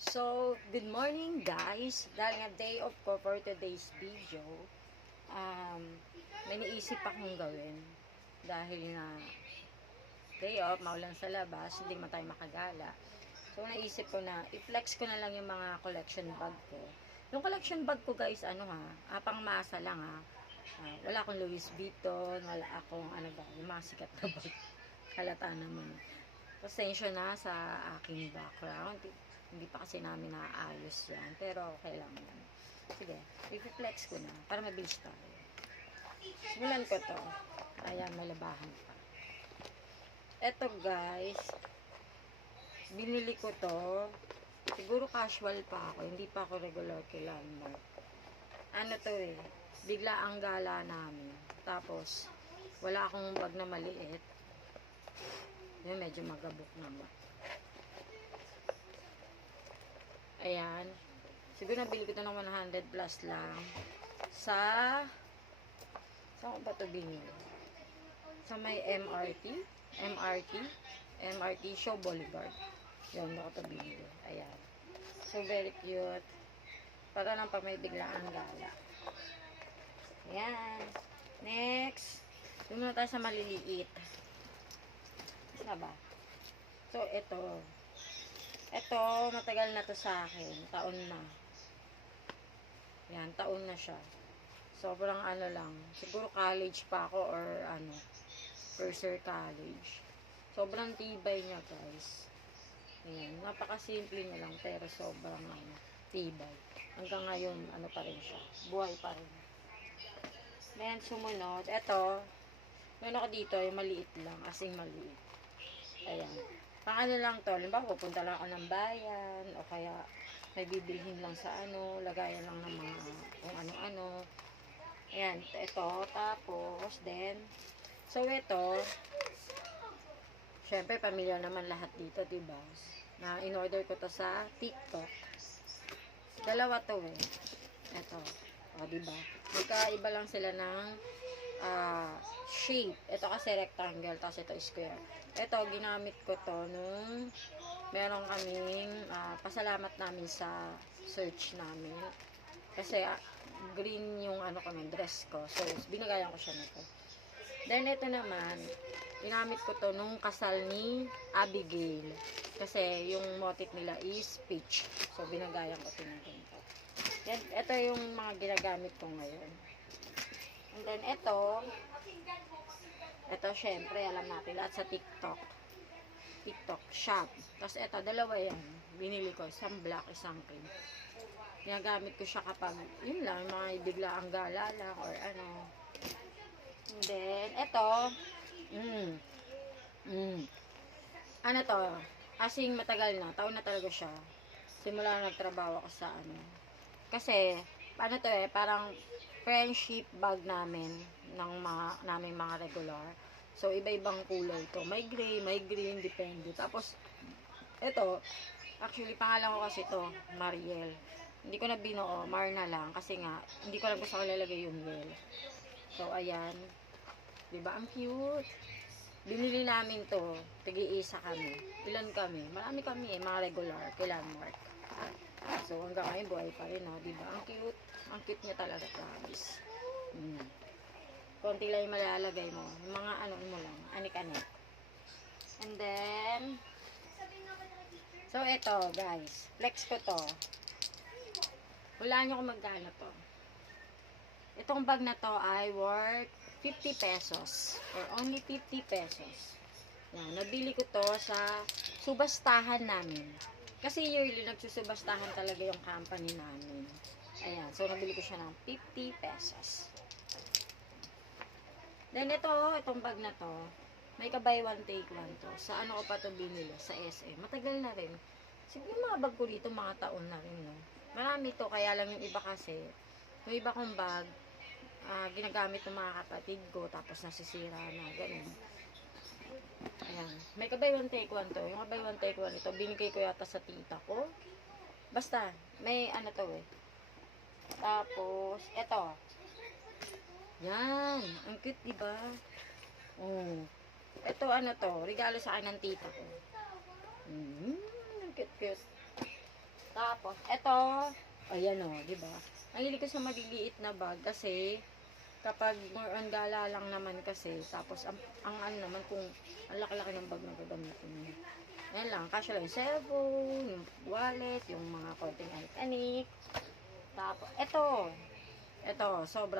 So, good morning guys. Dahil nga day off ko for today's video, may naisip akong gawin. Dahil nga day off, maulan sa labas, hindi naman tayo makagala. So, naisip ko na, i-flex ko na lang yung mga collection bag ko. Yung collection bag ko guys, pangmasa lang wala akong Louis Vuitton, wala akong, yung mga sikat na bag. Halata naman. Pasensya na sa aking background. Hindi pa kasi namin naayos yan. Pero okay lang yan. Sige, i-flex ko na para mabilis tayo. Simulan ko to. Ayan, may labahan pa. Eto guys, binili ko to. Siguro casual pa ako. Hindi pa ako regular kay Landmark. Ano to bigla ang gala namin. Tapos, wala akong bag na maliit. Yun, medyo magabok naman. Ayan. Siguro nabili ko ito ng 100 plus lang. Saan ko ba ito binili? Sa may MRT Show Boulevard. Yun, ako ito binili. Ayan. So, very cute. Para lang pag may biglaan gala. Ayan. Next. Doon muna tayo sa maliliit. Isa ba? So, ito. Ito, matagal na to sa akin. Taon na. Yan, taon na siya. Sobrang lang. Siguro college pa ako or first year college. Sobrang tibay niya guys. Ayan, napakasimple niya lang pero sobrang tibay. Hanggang ngayon, pa rin siya. Buhay pa rin. Then, sumunod. Ito, meron ako dito, yung maliit lang. Asing maliit. Ayan. Pang lang to, limbawa pupunta lang ako ng bayan o kaya may bibilhin lang sa lagayan lang ng mga kung ano-ano. Ayan, ito, tapos then so ito, syempre pamilya naman lahat dito, diba? Na in-order ko to sa TikTok. Dalawa to Ito, diba? Magkaiba lang sila ng shape. Ito kasi rectangle, tapos ito square. Ito, ginamit ko to nung meron kaming pasalamat namin sa search namin. Kasi green yung dress ko. So, binagayan ko siya nito. Then, ito naman, ginamit ko to nung kasal ni Abigail. Kasi yung motif nila is peach. So, binagayan ko ito ng ganito. Yan, ito yung mga ginagamit ko ngayon. And then, ito syempre, alam natin, lahat sa TikTok shop. Tapos, ito, dalawa yan. Binili ko, isang black, isang cream. Ginagamit ko siya kapag, yun lang, mga bigla ang gala lang, or And then, ito, to, asing matagal na, taon na talaga siya. Simula na nagtrabaho ako sa Kasi, parang friendship bag namin ng naming mga regular. So, iba-ibang kulay to. May gray, may green, depende. Tapos, ito, actually, pangalan ko kasi to, Mariel. Hindi ko na binuo, Mar na lang. Kasi nga, hindi ko lang gusto ko lalagay yung Yel. So, ayan. Diba? Ang cute. Binili namin to. Tig-iisa kami. Ilan kami? Marami kami mga regular. Kay Landmark. So, hanggang ngayon, buhay pa rin, diba? Ang cute. Ang cute niya talaga, promise. Konti lang yung malalagay mo. Yung mga mo lang. Anik-anik. And then, so, ito, guys. Flex ko to. Hulaan nyo kung magkano to. Itong bag na to ay worth 50 pesos. Or only 50 pesos. Yan. Nabili ko to sa subastahan namin. Kasi yearly, nagsusubastahan talaga yung company namin. Ayan. So, nabili ko siya ng 50 pesos. Then, itong bag na to, may ka-buy one, take one to. Sa ko pa to binili? Sa SM. Matagal na rin. Siguro yung mga bag ko dito, mga taon na rin, no? Marami to, kaya lang yung iba kasi, yung iba kong bag, ginagamit ng mga kapatid ko, tapos nasisira na, ganun. Ayan. May ka-buy one, take one to. Yung ka-buy one, take one ito, binigay ko yata sa tita ko. Basta, may to Tapos, ito. Yan. Ang cute, diba? Ito, to, regalo sa akin ng tita ko. Ang cute-cute. Tapos, eto, ayan o, di ba? Ang hilig ko sa maliliit na bag kasi kapag more on gala lang naman kasi, tapos ang ano naman kung ang laki-laki ng bag na gagamitin mo. Ayan lang, kasya lang yung cellphone, yung wallet, yung mga konting anik-anik. Tapos, eto, sobra